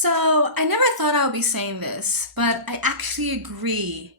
So I never thought I would be saying this, but I actually agree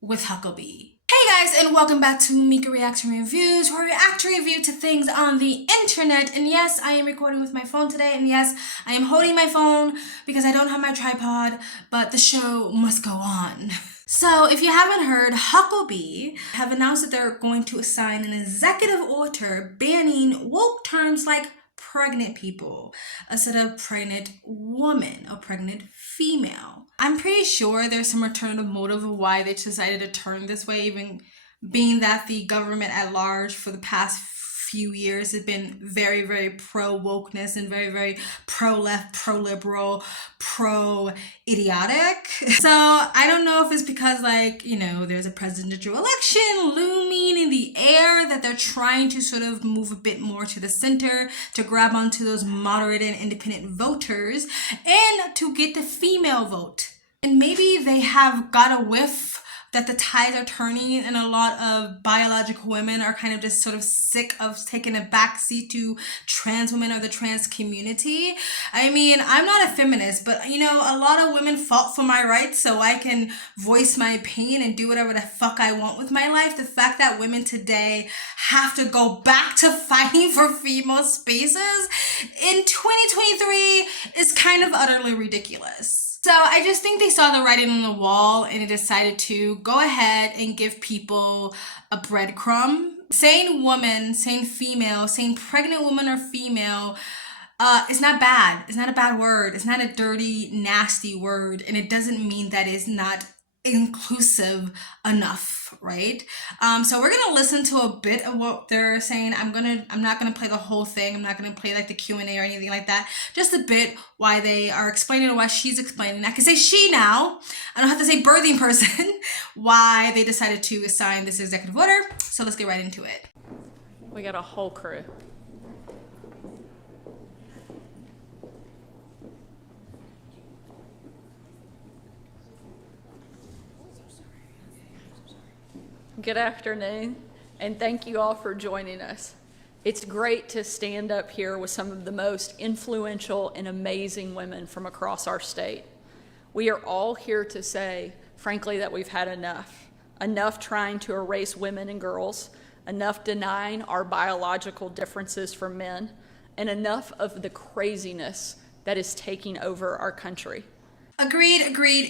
with Huckabee. Hey guys, and welcome back to Mika Reaction Reviews, where we react to review to things on the internet. And yes, I am recording with my phone today, and yes, I am holding my phone because I don't have my tripod, but the show must go on. So if you haven't heard, Huckabee have announced that they're going to assign an executive order banning woke terms like pregnant people instead of pregnant woman or pregnant female. I'm pretty sure there's some alternative motive of why they decided to turn this way, even being that the government at large for the past few years has been very, very pro-wokeness and very, very pro-left, pro-liberal, pro-idiotic. So I don't know if it's because, like, you know, there's a presidential election looming in the air that they're trying to sort of move a bit more to the center to grab onto those moderate and independent voters and to get the female vote. And maybe they have got a whiff that the tides are turning and a lot of biological women are kind of just sort of sick of taking a backseat to trans women or the trans community. I mean, I'm not a feminist, but you know, a lot of women fought for my rights so I can voice my opinion and do whatever the fuck I want with my life. The fact that women today have to go back to fighting for female spaces in 2023 is kind of utterly ridiculous. So I just think they saw the writing on the wall and they decided to go ahead and give people a breadcrumb. Saying woman, saying female, saying pregnant woman or female is not bad. It's not a bad word. It's not a dirty, nasty word. And it doesn't mean that it's not inclusive enough, right? So we're gonna listen to a bit of what they're saying. I'm not gonna play the whole thing. I'm not gonna play like the Q&A or anything like that. Just a bit why they are explaining or why she's explaining. I can say she now. I don't have to say birthing person. Why they decided to assign this executive order. So let's get right into it. We got a whole crew. Good afternoon, and thank you all for joining us. It's great to stand up here with some of the most influential and amazing women from across our state. We are all here to say, frankly, that we've had enough. Enough trying to erase women and girls, enough denying our biological differences from men, and enough of the craziness that is taking over our country. Agreed,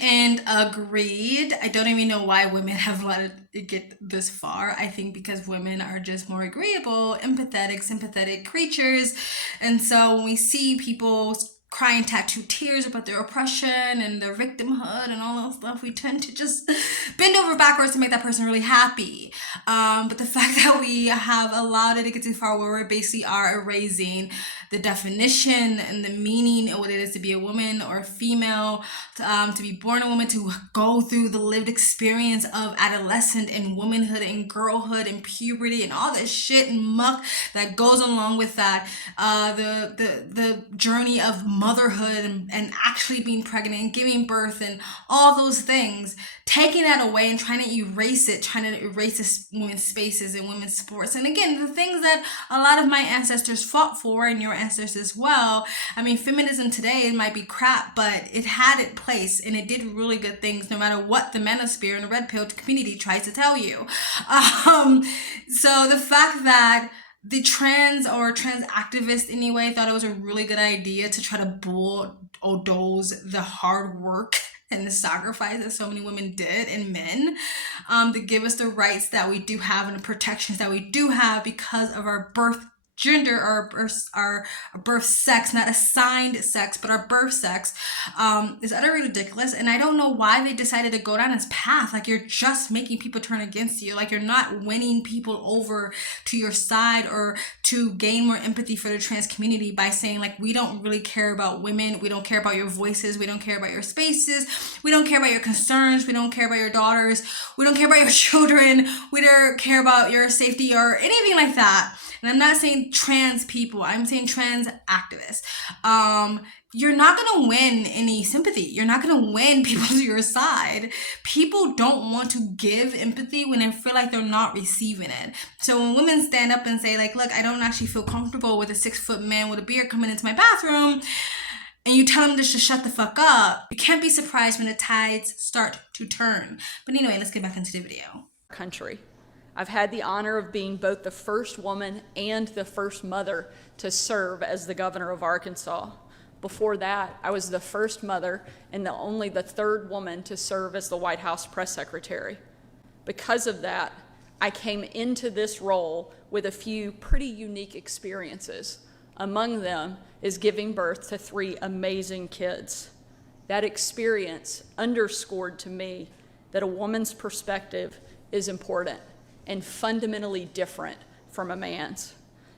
and agreed. I don't even know why women have let it get this far. I think because women are just more agreeable, empathetic, sympathetic creatures. And so when we see people crying tattooed tears about their oppression and their victimhood and all that stuff, we tend to just bend over backwards to make that person really happy. But the fact that we have allowed it to get too far where we basically are erasing the definition and the meaning of what it is to be a woman or a female, to be born a woman, to go through the lived experience of adolescent and womanhood and girlhood and puberty and all this shit and muck that goes along with that, the journey of motherhood and actually being pregnant and giving birth and all those things, taking that away and trying to erase this women's spaces and women's sports. And again, the things that a lot of my ancestors fought for and your ancestors as well. I mean, feminism today, it might be crap, but it had its place and it did really good things no matter what the manosphere and the red pill community tries to tell you. So the fact that the trans activists anyway thought it was a really good idea to try to bulldoze the hard work and the sacrifice that so many women did and men, to give us the rights that we do have and the protections that we do have because of our birth gender, our birth sex, not assigned sex, but our birth sex, is utterly ridiculous. And I don't know why they decided to go down this path. Like, you're just making people turn against you. Like, you're not winning people over to your side or to gain more empathy for the trans community by saying, like, we don't really care about women. We don't care about your voices. We don't care about your spaces. We don't care about your concerns. We don't care about your daughters. We don't care about your children. We don't care about your safety or anything like that. And I'm not saying trans people, I'm saying trans activists. You're not going to win any sympathy. You're not going to win people to your side. People don't want to give empathy when they feel like they're not receiving it. So when women stand up and say, like, look, I don't actually feel comfortable with a 6-foot man with a beard coming into my bathroom, and you tell them just to shut the fuck up, you can't be surprised when the tides start to turn. But anyway, let's get back into the video. Country. I've had the honor of being both the first woman and the first mother to serve as the governor of Arkansas. Before that, I was the first mother and only the third woman to serve as the White House press secretary. Because of that, I came into this role with a few pretty unique experiences. Among them is giving birth to 3 amazing kids. That experience underscored to me that a woman's perspective is important and fundamentally different from a man's.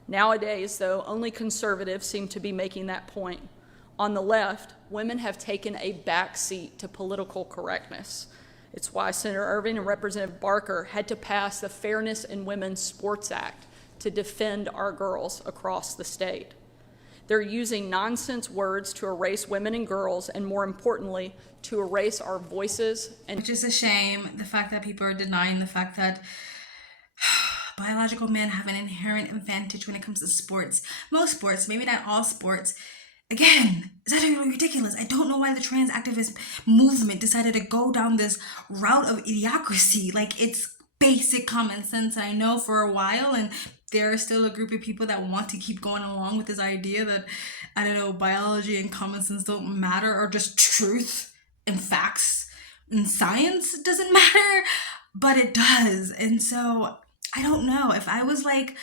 Nowadays, though, only conservatives seem to be making that point. On the left, women have taken a back seat to political correctness. It's why Senator Irving and Representative Barker had to pass the Fairness in Women's Sports Act to defend our girls across the state. They're using nonsense words to erase women and girls, and more importantly, to erase our voices. Which is a shame, the fact that people are denying the fact that biological men have an inherent advantage when it comes to sports. Most sports, maybe not all sports. Again, it's actually ridiculous. I don't know why the trans activist movement decided to go down this route of idiocracy. Like, it's basic common sense. I know for a while, and there are still a group of people that want to keep going along with this idea that, I don't know, biology and common sense don't matter, or just truth and facts and science doesn't matter, but it does. And so I don't know, if I was like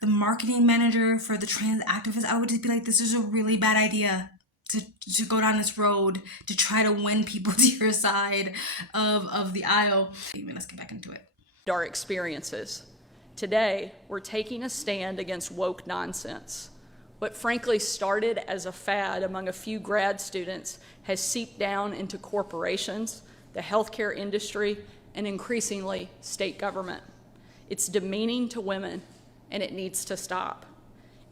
the marketing manager for the trans activists, I would just be like, this is a really bad idea to go down this road to try to win people to your side of the aisle. Let's get back into it. Our experiences. Today, we're taking a stand against woke nonsense. What frankly started as a fad among a few grad students has seeped down into corporations, the healthcare industry, and increasingly state government. It's demeaning to women, and it needs to stop.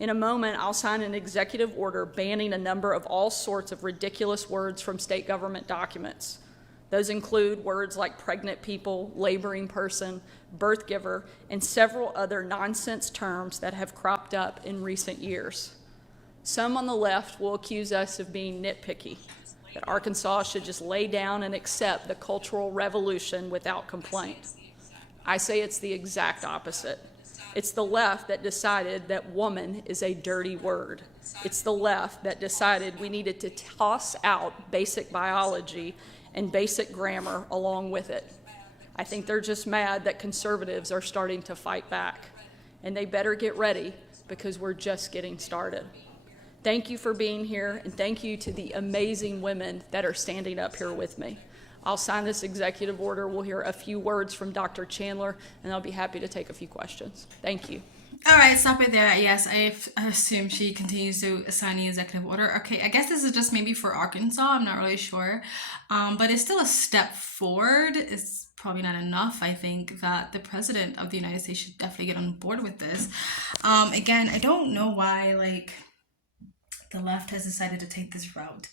In a moment, I'll sign an executive order banning a number of all sorts of ridiculous words from state government documents. Those include words like pregnant people, laboring person, birth giver, and several other nonsense terms that have cropped up in recent years. Some on the left will accuse us of being nitpicky, that Arkansas should just lay down and accept the cultural revolution without complaint. I say it's the exact opposite. It's the left that decided that woman is a dirty word. It's the left that decided we needed to toss out basic biology and basic grammar along with it. I think they're just mad that conservatives are starting to fight back, and they better get ready because we're just getting started. Thank you for being here, and thank you to the amazing women that are standing up here with me. I'll sign this executive order. We'll hear a few words from Dr. Chandler, and I'll be happy to take a few questions. Thank you. All right, stop it there. Yes, I assume she continues to sign the executive order. Okay, I guess this is just maybe for Arkansas. I'm not really sure. But it's still a step forward. It's probably not enough. I think that the president of the United States should definitely get on board with this. Again, I don't know why, like, the left has decided to take this route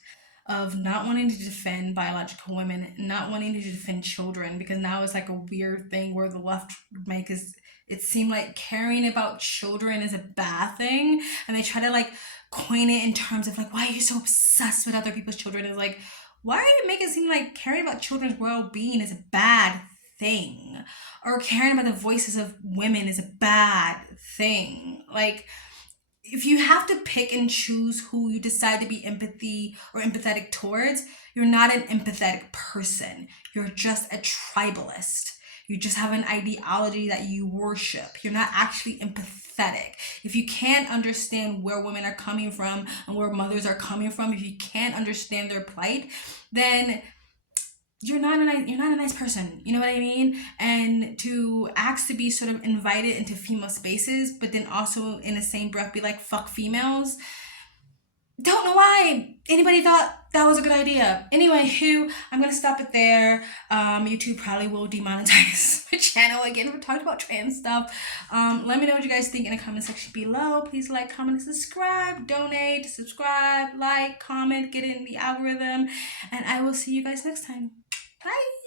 of not wanting to defend biological women, not wanting to defend children, because now it's like a weird thing where the left make it seem like caring about children is a bad thing, and they try to like coin it in terms of like, why are you so obsessed with other people's children? It's like, why are you making it seem like caring about children's well-being is a bad thing, or caring about the voices of women is a bad thing? Like, if you have to pick and choose who you decide to be empathy or empathetic towards, you're not an empathetic person. You're just a tribalist. You just have an ideology that you worship. You're not actually empathetic. If you can't understand where women are coming from and where mothers are coming from, if you can't understand their plight, then you're not a nice person. You know what I mean? And to ask to be sort of invited into female spaces, but then also in the same breath be like, fuck females. Don't know why anybody thought that was a good idea. Anyway, I'm gonna stop it there. YouTube probably will demonetize my channel again. We're talking about trans stuff. Let me know what you guys think in the comment section below. Please like, comment, and subscribe. Donate, subscribe, like, comment, get in the algorithm, and I will see you guys next time. Bye.